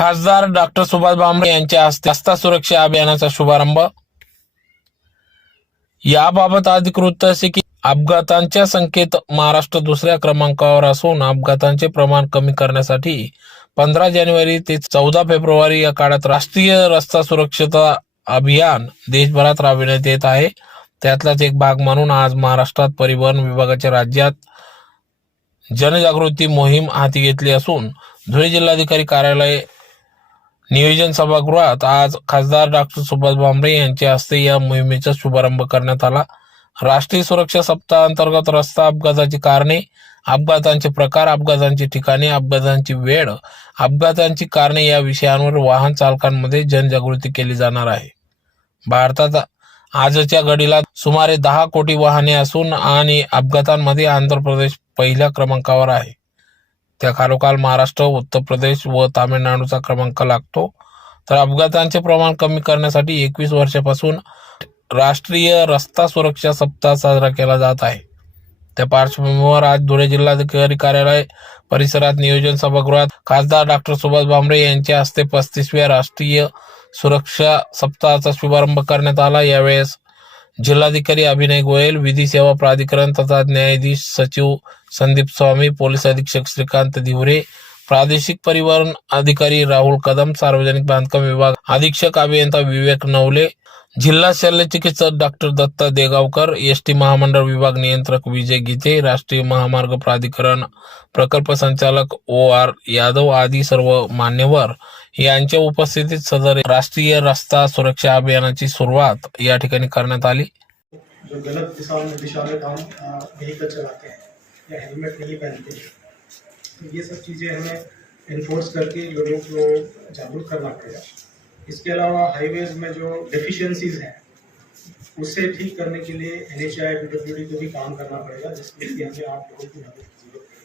खासदार डॉक्टर सुभाष भामरे यांच्या हस्ते रस्ता सुरक्षा अभियानाचा शुभारंभ। याबाबत अधिकृत वृत्त असे की अपघातांच्या संख्येत महाराष्ट्र दुसऱ्या क्रमांकावर असून अपघातांचे प्रमाण कमी करण्यासाठी 15 जानेवारी ते 14 फेब्रुवारी या काळात राष्ट्रीय रस्ता सुरक्षता अभियान देशभरात राबविण्यात येत आहे। त्यातलाच एक भाग म्हणून आज महाराष्ट्रात परिवहन विभागाच्या राज्यात जनजागृती मोहीम हाती घेतली असून धुळे जिल्हाधिकारी कार्यालय नियोजन सभागृहात आज खासदार डॉक्टर सुभाष भामरे यांच्या हस्ते या मोहिमेचा शुभारंभ करण्यात आला। राष्ट्रीय सुरक्षा सप्ताह अंतर्गत रस्ता अपघाताची कारणे, अपघातांचे प्रकार, अपघातांची ठिकाणे, अपघातांची वेळ, अपघातांची कारणे या विषयांवर वाहन चालकांमध्ये जनजागृती केली जाणार आहे। भारतात आजच्या घडीला सुमारे 10 कोटी वाहने असून आणि अपघातांमध्ये आंध्र प्रदेश पहिल्या क्रमांकावर आहे। त्या खालोखाल महाराष्ट्र, उत्तर प्रदेश व तामिळनाडूचा क्रमांक लागतो। तर अपघातांचे प्रमाण कमी करण्यासाठी 21 वर्षापासून राष्ट्रीय रस्ता सुरक्षा सप्ताह साजरा केला जात आहे। त्या पार्श्वभूमीवर आज धुळे जिल्हाधिकारी कार्यालय परिसरात नियोजन सभागृहात खासदार डॉक्टर सुभाष भामरे यांच्या हस्ते 35व्या राष्ट्रीय सुरक्षा सप्ताहाचा शुभारंभ करण्यात आला। यावेळेस जिल्हाधिकारी अभिनय गोयल, विधी सेवा प्राधिकरण तथा न्यायाधीश सचिव संदीप स्वामी, पोलीस अधीक्षक श्रीकांत दिवरे, प्रादेशिक परिवहन अधिकारी राहुल कदम, सार्वजनिक बांधकाम विभाग अधीक्षक अभियंता विवेक नवले, जिल्हा शल्यचिकित्सक डॉक्टर दत्ता देगावकर, एसटी महामंडळ विभाग नियंत्रक विजय गीते, राष्ट्रीय महामार्ग प्राधिकरण प्रकल्प संचालक OR यादव आदी सर्व मान्यवर यांच्या उपस्थितीत सदर राष्ट्रीय रस्ता सुरक्षा अभियानाची सुरुवात या ठिकाणी करण्यात आली। जो गलत दिशा में काम व्हीकल चलाते हैं या हेलमेट नहीं पहनते हैं, तो ये सब चीज़ें हमें इन्फोर्स करके लोगों को जागरूक करना पड़ेगा। इसके अलावा हाईवेज में जो डेफिशिएंसीज हैं उसे ठीक करने के लिए NHAI PWD को भी काम करना पड़ेगा, जिसके लिए हमें आप लोगों की मदद की जरूरत है।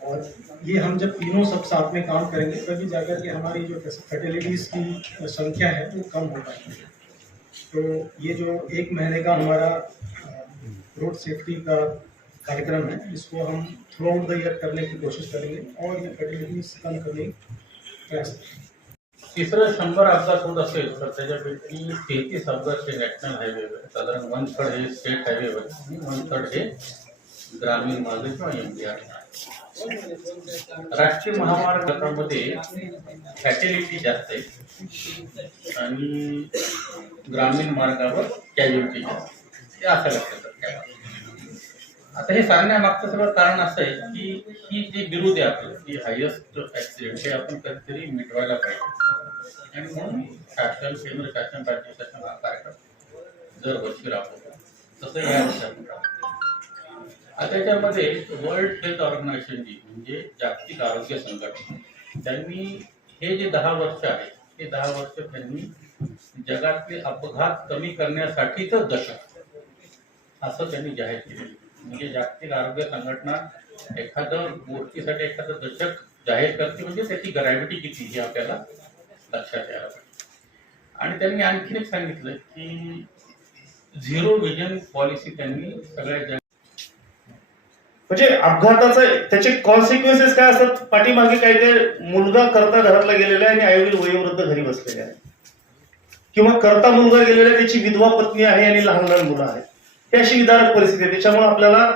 और ये हम जब तीनों सब साथ में काम करेंगे तभी जाकर के हमारी जो फर्टिलिटीज़ की संख्या है वो कम हो पाएगी। तो ये जो 1 महीने का हमारा रोड सेफ्टी का कार्यक्रम है, इसको हम थ्रू आउट द ईयर करने की कोशिश करेंगे और ये फर्टिलिटीज कम करने की प्रयास करेंगे। तिसरं 100 अपघात होत असेल तर त्याच्यापैकी 33 अपघात हे नॅशनल हायवेवर, साधारण 1/3 हे स्टेट हायवेवर आणि 1/3 हे ग्रामीण मार्ग किंवा MDR। राष्ट्रीय महामार्गामध्ये फॅटिलिटी जास्त आहे आणि ग्रामीण मार्गावर कॅज्युअलिटी जास्त आहे, हे असं लक्षात घ्यावं। आता हे सांगण्यामागचं सगळं कारण असं आहे की ही जी बिरुद आहे आपलं, की हायेस्ट ॲक्सिडेंट, हे आपण कधीतरी मिटवायला पाहिजे आणि म्हणून शासन, केंद्र शासन, राज्य शासन हा कार्यक्रम दरवर्षी राबवतो, तसं या वर्षी आपण राबवतो। आता त्याच्यामध्ये वर्ल्ड हेल्थ ऑर्गनायझेशन जी म्हणजे जागतिक आरोग्य संघटना, त्यांनी हे जे 10 वर्ष आहे ते 10 वर्ष त्यांनी जगातले अपघात कमी करण्यासाठीचं दशक असं त्यांनी जाहीर केले। म्हणजे जागतिक आरोग्य संघटना एखादं गोष्टीसाठी एखादं दशक जाहीर करते म्हणजे त्याची ग्रॅव्हिटी किती हे आपल्याला लक्षात यायला पाहिजे। आणि त्यांनी आणखीन एक सांगितलं की झिरो विजन पॉलिसी त्यांनी सगळ्या म्हणजे अपघाताचं त्याचे कॉन्सिक्वेन्सेस काय असतात, पाठीमागे काय ते मुलगा करता घरातला गेलेला आहे आणि आईवडील वयोवृद्ध घरी बसलेले आहे, किंवा करता मुलगा गेलेला आहे त्याची विधवा पत्नी आहे आणि लहान लहान मुलं आहेत, ही अशी विदारक परिस्थिती आहे। त्याच्यामुळे आपल्याला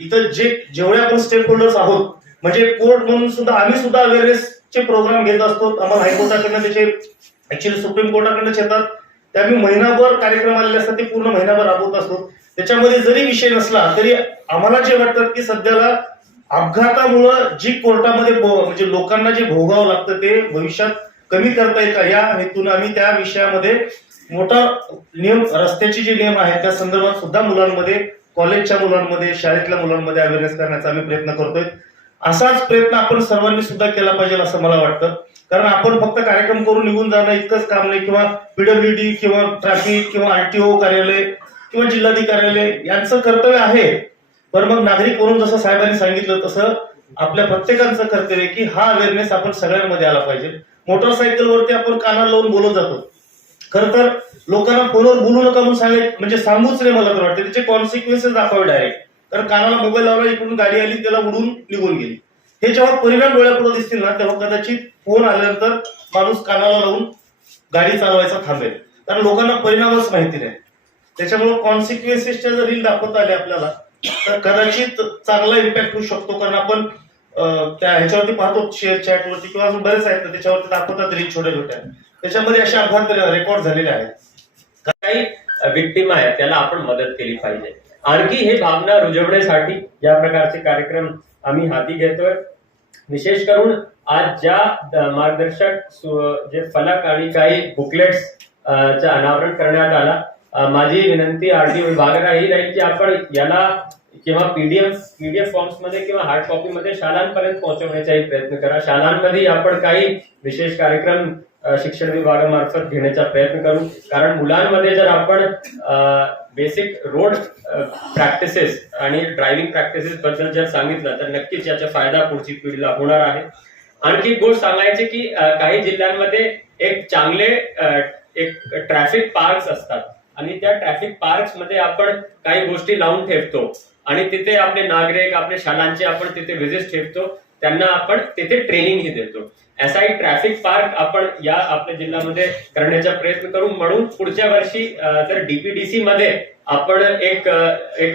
इथं जेवढे आपण स्टेक होल्डर्स आहोत, म्हणजे कोर्ट म्हणून सुद्धा आम्ही सुद्धा अवेअरनेसचे प्रोग्राम घेत असतो। आम्हाला हायकोर्टाकडनं त्याचे ऍक्च्युअली सुप्रीम कोर्टाकडनं येतात, ते आम्ही महिनाभर कार्यक्रम आलेले असतात, ते पूर्ण महिनाभर राबवत असतो। त्याच्यामध्ये जरी विषय नसला तरी आम्हाला जे वाटतं की सध्याला अपघातामुळं जी कोर्टामध्ये म्हणजे लोकांना जे भोगावं लागतं ते भविष्यात कमी करता येईल का, या हेतून आम्ही त्या विषयामध्ये मोठा नियम, रस्त्याचे जे नियम आहेत त्या संदर्भात सुद्धा मुलांमध्ये, कॉलेजच्या मुलांमध्ये, शाळेतल्या मुलांमध्ये अवेअरनेस करण्याचा आम्ही प्रयत्न करतोय। असाच प्रयत्न आपण सर्वांनी सुद्धा केला पाहिजे असं मला वाटतं, कारण आपण फक्त कार्यक्रम करून निघून जाणं इतकंच काम नाही, किंवा PWD किंवा ट्रॅफिक किंवा RTO कार्यालय किंवा जिल्हाधिकारी यांचं कर्तव्य आहे, पण मग नागरिक म्हणून जसं साहेबांनी सांगितलं तसं आपल्या प्रत्येकाचं कर्तव्य की हा अवेअरनेस आपण सगळ्यांमध्ये आला पाहिजे। मोटरसायकलवरती आपण कानाला लावून बोलत जातो, खर तर लोकांना फोनवर बोलू नका म्हणून सांगायचं म्हणजे सांगूच नाही, मला तर वाटतं त्याचे कॉन्सिक्वेन्सेस दाखवावे डायरेक्ट, कारण कानाला मोबाईल लावला, इकडून गाडी आली त्याला उडून निघून गेली, हे जेव्हा परिणाम डोळ्यापुढे दिसतील ना तेव्हा कदाचित फोन आल्यानंतर माणूस कानाला लावून गाडी चालवायचा थांबेल, कारण लोकांना परिणामच माहिती नाही. त्याच्यामुळे कॉन्सिक्वेन्सेसच्या जर रील दाखवता आले आपल्याला तर कदाचित चांगला इम्पॅक्ट होऊ शकतो. कारण आपण त्या ह्याच्यावरती पाहतो शेअर चॅटवरती किंवा अजून बरेच आहेत त्याच्यावरती दाखवतात रील छोट्या छोट्या, त्याच्यामध्ये असे अपघात रेकॉर्ड झालेले आहेत. काही विक्टीम आहेत त्याला आपण मदत केली पाहिजे. आणखी हे भावना रुजवण्यासाठी या प्रकारचे कार्यक्रम आम्ही हाती घेतोय. विशेष करून आज ज्या मार्गदर्शक जे फलक आणि काही बुकलेट्स चं अनावरण करण्यात आला, माझी विनंती आरटीओ विभागाला ही राहील की आपण याला किंवा पीडीएफ फॉर्म्स मध्ये किंवा हार्ड कॉपी मध्ये शाळांपर्यंत पोहोचवण्याचाही प्रयत्न करा. शाळांमध्ये आपण काही विशेष कार्यक्रम शिक्षण विभागामार्फत घेण्याचा प्रयत्न करू. कारण मुलांमध्ये जर आपण बेसिक रोड प्रॅक्टिसेस आणि ड्रायव्हिंग प्रॅक्टिसेस बद्दल जर सांगितलं तर नक्कीच याचा फायदा पुढची पिढीला होणार आहे. आणखी एक गोष्ट सांगायची की काही जिल्ह्यांमध्ये एक चांगले एक ट्रॅफिक पार्क्स असतात आणि त्या ट्रॅफिक पार्क्स मध्ये आपण काही गोष्टी लावून ठेवतो आणि तिथे आपले नागरिक आपले शाळांचे आपण तिथे व्हिजिट ठेवतो, त्यांना आपण तिथे ट्रेनिंग ही देतो. असा एक ट्रॅफिक पार्क आपण या आपल्या जिल्ह्यामध्ये करण्याचा प्रयत्न करू. म्हणून पुढच्या वर्षी जर डीपीडीसी मध्ये आपण एक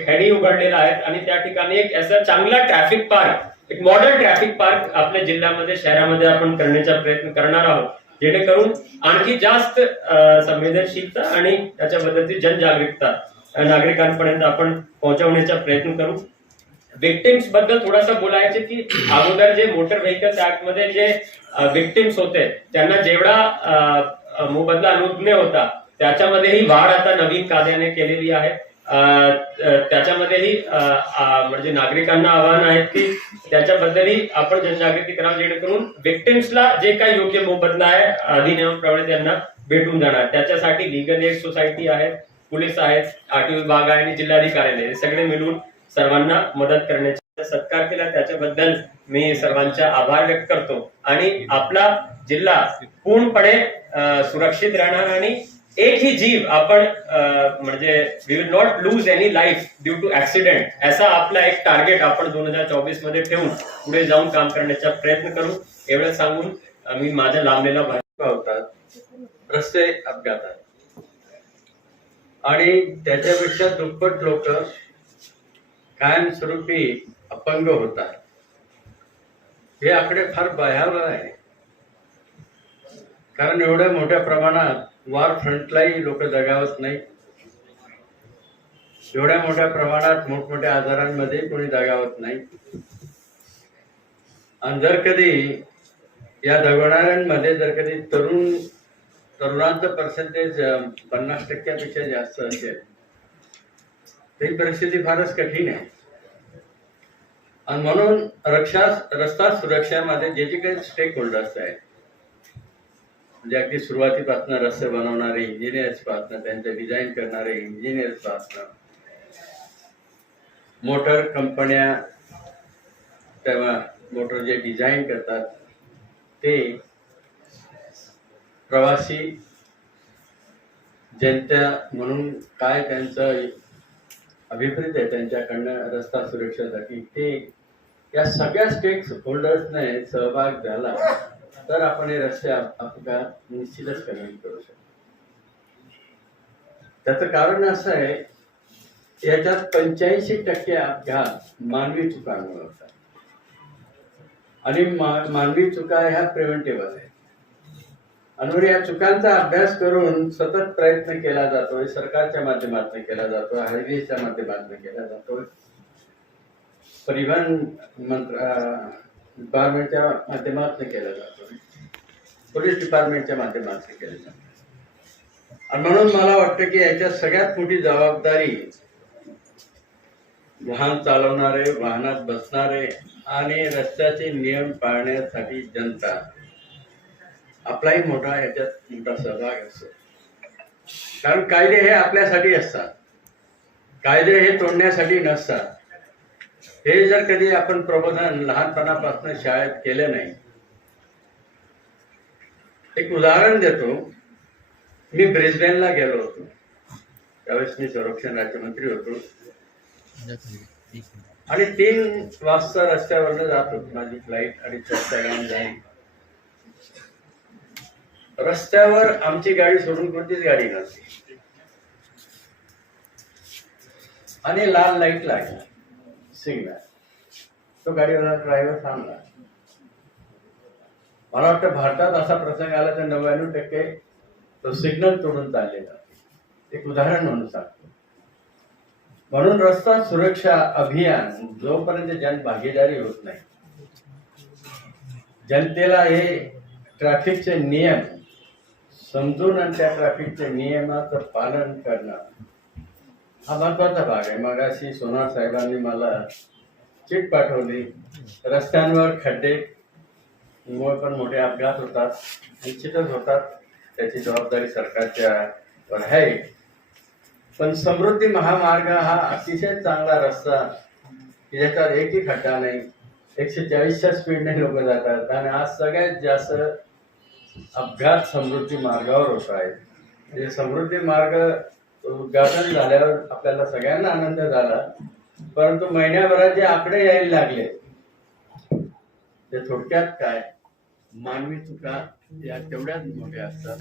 हेडी उघडलेला आहे आणि त्या ठिकाणी एक असा चांगला ट्रॅफिक पार्क, एक मॉडर्न ट्रॅफिक पार्क आपल्या जिल्ह्यामध्ये शहरामध्ये आपण करण्याचा प्रयत्न करणार आहोत, जेणेकरून आणखी जास्त संवेदनशीलता आणि त्याच्याबद्दलची जनजागरूकता नागरिकांपर्यंत आपण पोहोचवण्याचा प्रयत्न करू. विक्टिम्स बद्दल थोडासा बोलायचे की अगोदर जे मोटर व्हेकल्स ऍक्ट मध्ये जे विक्टिम्स होते त्यांना जेवढा मोबदला अनुज्ञेय होता त्याच्यामध्येही वाढ आता नवीन कायद्याने केलेली आहे. त्याच्यामध्येही म्हणजे नागरिकांना आव्हान आहे की त्याच्याबद्दलही आपण जनजागृती करावी, जेणेकरून विक्टिम्सला जे काही योग्य मोबदला आहे अधिनियमाप्रमाणे त्यांना भेटून जाणार. त्याच्यासाठी लिगल एड सोसायटी आहे, पोलीस आहेत, आरटीओ विभाग आहे आणि जिल्हाधिकारी हे सगळे मिळून सर्वांना मदत करण्याचा सत्कार केला. त्याच्याबद्दल मी सर्वांचा आभार व्यक्त करतो आणि आपला जिल्हा पूर्णपणे सुरक्षित राहणार आणि एकही जीव आपण म्हणजे we will not lose any life due to accident, असा आपला एक टार्गेट आपण 2024 मध्ये ठेवून पुढे जाऊन काम करण्याचा प्रयत्न करू. एवढं सांगून मी माझ्या लांबलेला भाषण होतात रस्ते अपघातात आणि त्याच्यापेक्षा दुप्पट लोक कायमस्वरूपी अपंग होतात. हे आकडे फार भयावह आहे, कारण एवढ्या मोठ्या प्रमाणात वॉर फ्रंटलाही लोक जगावत नाही, एवढ्या मोठ्या प्रमाणात मोठमोठ्या आजारांमध्ये कोणी जगावत नाही. आणि जर कधी या दगवणाऱ्यांमध्ये जर कधी तरुणांचं पर्सेंटेज 50% जास्त असेल ही परिस्थिती फारच कठीण आहे. आणि म्हणून रस्ता सुरक्षेमध्ये जे जे काही स्टेक होल्डर्स आहेत, म्हणजे अगदी सुरुवातीपासून रस्ते बनवणारे इंजिनियर्स पासून, त्यांचे डिझाईन करणारे इंजिनियर्स पासून, मोटर कंपन्या तेव्हा मोटर जे डिझाईन करतात ते, प्रवासी जनता म्हणून काय त्यांचं अभिप्रेत आहे त्यांच्याकडनं रस्ता सुरक्षेसाठी, ते या सगळ्या स्टेक होल्डर्सने सहभाग झाला तर आपण हे रस्ते अपघात निश्चितच कमी करू शकतो. त्याचं कारण असं आहे, याच्यात 85% अपघात मानवी चुकांमुळे होतात आणि मानवी चुका ह्या प्रिव्हेंटिव्ह आहेत. आणि या चुकांचा अभ्यास करून सतत प्रयत्न केला जातोय, सरकारच्या माध्यमातून केला जातोय, हायवेच्या माध्यमातून केला जातोय, परिवहन डिपार्टमेंटच्या माध्यमातून केला जातोय, पोलीस डिपार्टमेंटच्या माध्यमातून केलं जातं. आणि म्हणून मला वाटतं की याच्यात सगळ्यात मोठी जबाबदारी वाहन चालवणारे, वाहनात बसणारे आणि रस्त्याचे नियम पाळण्यासाठी जनता, आपलाही याच्यात मोठा सहभाग असतो. कारण कायदे हे आपल्यासाठी असतात, कायदे हे तोडण्यासाठी नसतात. हे जर कधी आपण प्रबोधन लहानपणापासून शाळेत केलं नाही. एक उदाहरण देतो, मी ब्रिस्बेनला गेलो होतो, त्यावेळेस मी संरक्षण राज्यमंत्री होतो आणि 3 वाजता रस्त्यावरनं जात होती माझी फ्लाईट आणि चर्चा झाली. रस्त्यावर आमची गाडी सोडून कोणतीच गाडी नव्हती आणि लाल लाईट लागला सिग्नल. तो गाडीवाला ड्रायव्हर थांबला. मला वाटतं भारतात असा प्रसंग आला तर 99% तो सिग्नल तोडून चाललेला. एक उदाहरण म्हणून सांगतो. म्हणून रस्ता सुरक्षा अभियान जोपर्यंत जनभागीदारी होत नाही, जनतेला हे ट्रॅफिकचे नियम समजून आणि त्या ट्रॅफिकच्या नियमाचं पालन करणं हा महत्वाचा भाग आहे. मग अशी सोनार साहेबांनी मला चिट पाठवली. रस्त्यांवर खड्डे पण मोठे अपघात होतात, निश्चितच होतात, त्याची जबाबदारी सरकारच्या वर आहे. पण समृद्धी महामार्ग हा अतिशय चांगला रस्ता की ज्याच्यात एकही खड्डा नाही, 140च्या स्पीडने लोक जातात आणि आज सगळ्यात जास्त अपघात समृद्धी मार्गावर होत आहेत. म्हणजे समृद्धी मार्ग उद्घाटन झाल्यावर आपल्याला सगळ्यांना आनंद झाला, परंतु महिन्याभरात जे आकडे यायला लागले ते थोडक्यात काय, मानवी चुका या तेवढ्याच मोठ्या असतात.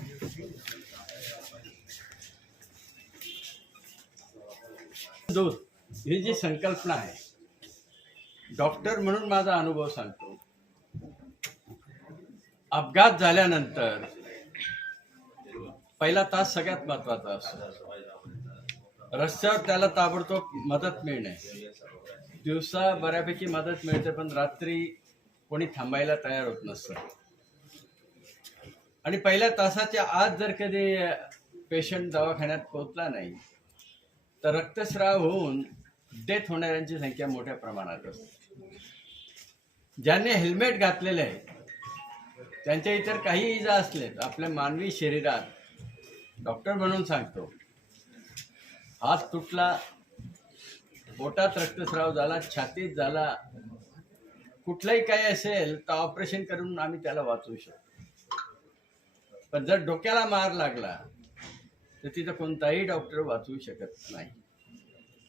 ही जी संकल्पना आहे, डॉक्टर म्हणून माझा अनुभव सांगतो. अपघात झाल्यानंतर पहिला तास सगळ्यात महत्वाचा असतो. रस्त्यावर त्याला ताबडतोब मदत मिळणे. दिवसा बऱ्यापैकी मदत मिळते, पण रात्री कोणी थांबायला तयार होत नसतं. आणि पहिल्या तासाच्या आत जर कधी पेशंट दवाखान्यात पोहोचला नाही तर रक्तस्राव होऊन डेथ होणाऱ्यांची संख्या मोठ्या प्रमाणात असते. ज्यांनी हेल्मेट घातलेले आहे त्यांच्या इतर काही इजा असले आपल्या मानवी शरीरात, डॉक्टर म्हणून सांगतो, हात तुटला, पोटात रक्तस्राव झाला, छातीत झाला, कुठलंही काही असेल तर ऑपरेशन करून आम्ही त्याला वाचवू शकतो. पण जर डोक्याला मार लागला तर तिथं कोणताही डॉक्टर वाचवू शकत नाही.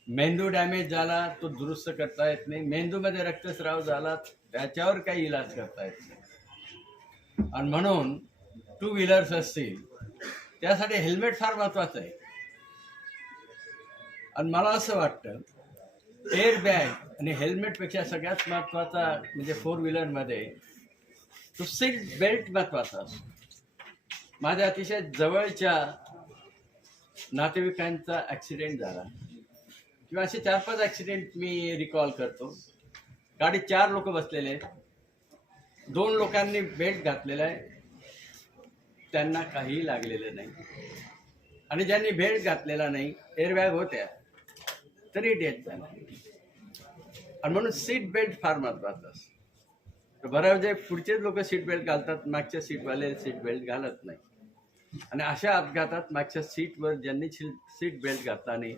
मेंदू डॅमेज झाला तो दुरुस्त करता येत नाही. मेंदूमध्ये रक्तस्राव झाला त्याच्यावर काही इलाज करता येत नाही. आणि म्हणून 2 व्हीलर्स असतील त्यासाठी हेल्मेट फार महत्वाचं आहे. आणि मला असं वाटतं एअर बॅग आणि हेल्मेटपेक्षा सगळ्यात महत्वाचा म्हणजे 4 व्हीलरमध्ये तो सीट बेल्ट महत्वाचा असतो. माझ्या अतिशय जवळच्या नातेवाईकांचा ॲक्सिडेंट झाला किंवा असे 4-5 ॲक्सिडेंट मी रिकॉल करतो. गाडीत 4 लोक बसलेले आहेत, 2 लोकांनी बेल्ट घातलेला आहे, त्यांना काहीही लागलेलं नाही. आणि ज्यांनी बेल्ट घातलेला नाही, एअरबॅग होत्या, तरी डेथ झाला. आणि म्हणून सीट बेल्ट फार महत्वाचं असतं. बऱ्याच जे पुढचेच लोक सीट बेल्ट घालतात, मागच्या सीटवाले सीट बेल्ट घालत नाही. आणि अशा अपघातात मागच्या सीटवर ज्यांनी सीट बेल्ट घातला नाही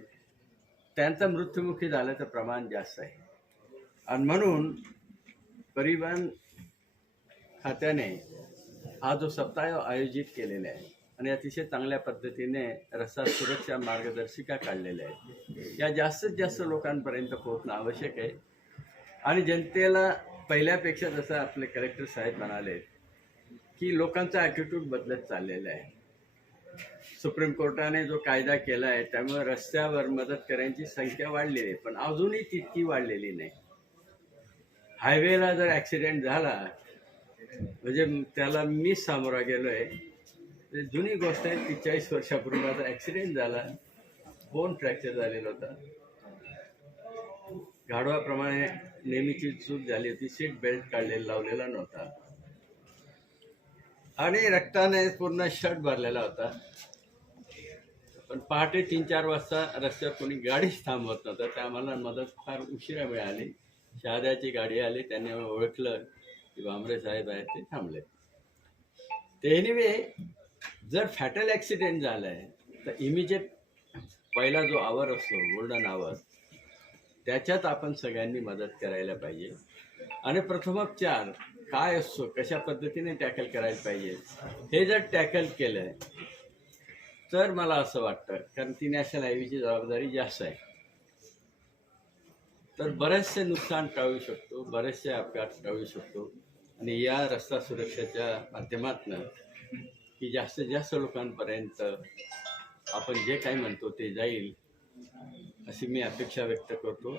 त्यांचा मृत्युमुखी झाल्याचं प्रमाण जास्त आहे. आणि म्हणून परिवहन खात्याने हा जो सप्ताह आयोजित केलेला आहे आणि अतिशय चांगल्या पद्धतीने रस्ता सुरक्षा मार्गदर्शिका काढलेल्या आहेत, या जास्तीत जास्त लोकांपर्यंत पोहोचणं आवश्यक आहे. आणि जनतेला पहिल्यापेक्षा जसं आपले कलेक्टर साहेब म्हणाले की लोकांचा ॲटिट्यूड बदलत चाललेला आहे. सुप्रीम कोर्टाने जो कायदा केला आहे त्यामुळे रस्त्यावर मदत करायची संख्या वाढलेली आहे, पण अजूनही तितकी वाढलेली नाही. हायवेला जर ॲक्सिडेंट झाला म्हणजे त्याला मी सामोरा गेलो आहे. जुनी गोष्ट आहे, 43 वर्षापूर्वी माझा ॲक्सिडेंट झाला, बोन फ्रॅक्चर झालेला होता. गाढवाप्रमाणे नेहमीची चूक झाली होती, सीट बेल्ट काढलेला लावलेला नव्हता आणि रक्ताने पूर्ण शर्ट भरलेला होता. पण पहाटे 3-4 वाजता रस्त्यावर कोणी गाडीच थांबवत नव्हतं, त्या आम्हाला मदत फार उशिरा मिळाली. शहाद्याची गाडी आली, त्यांनी ओळखलं की भामरे साहेब आहेत, ते थांबले. ते एनिवे जर फॅटल ॲक्सिडेंट झाला आहे तर इमिजिएट पहिला जो आवर असतो, गोल्डन आवर, त्याच्यात आपण सगळ्यांनी मदत करायला पाहिजे. आणि प्रथमोपचार काय असतो, कशा पद्धतीने टॅकल करायला पाहिजे, हे जर टॅकल केलं तर मला असं वाटतं, कारण ती नॅशनल हायवेची जबाबदारी जास्त आहे, तर बरेचसे नुकसान टाळू शकतो, बरेचसे अपघात टाळू शकतो. आणि या रस्ता सुरक्षेच्या माध्यमातून की जास्तीत जास्त लोकांपर्यंत आपण जे काही म्हणतो ते जाईल अशी मी अपेक्षा व्यक्त करतो.